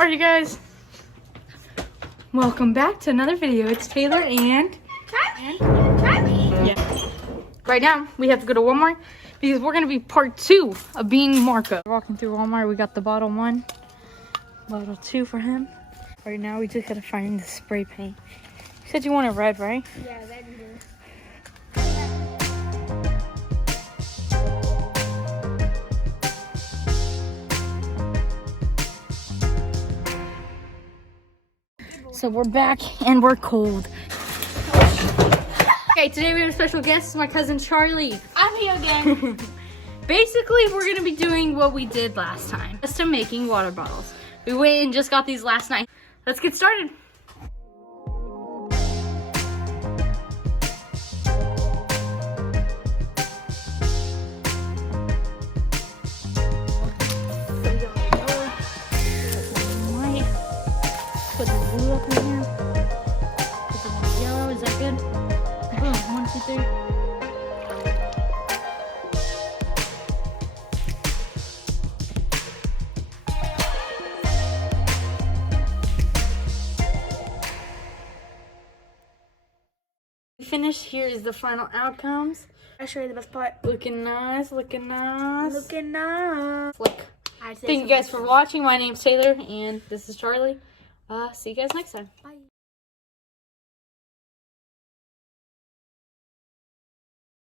Alright, you guys. Welcome back to another video. It's Taylor and Charlie. yeah. Right now we have to go to Walmart because we're gonna be part 2 of being Marko. Walking through Walmart, we got the bottle 1, bottle 2 for him. Right now we just gotta find the spray paint. You said you wanted red, right? Yeah, red and blue. So we're back and we're cold. Okay, today we have a special guest. It's my cousin Charlie. I'm here again. Basically, we're gonna be doing what we did last time. Custom making water bottles. We went and just got these last night. Let's get started. Put the blue up in here. Put the yellow. Is that good? Boom. 1, 2, 3. Finished. Here is the final outcomes. I'll show you the best part. Looking nice, looking nice. Looking nice. Look. Thank you guys for watching. My name's Taylor and this is Charlie. See you guys next time. Bye.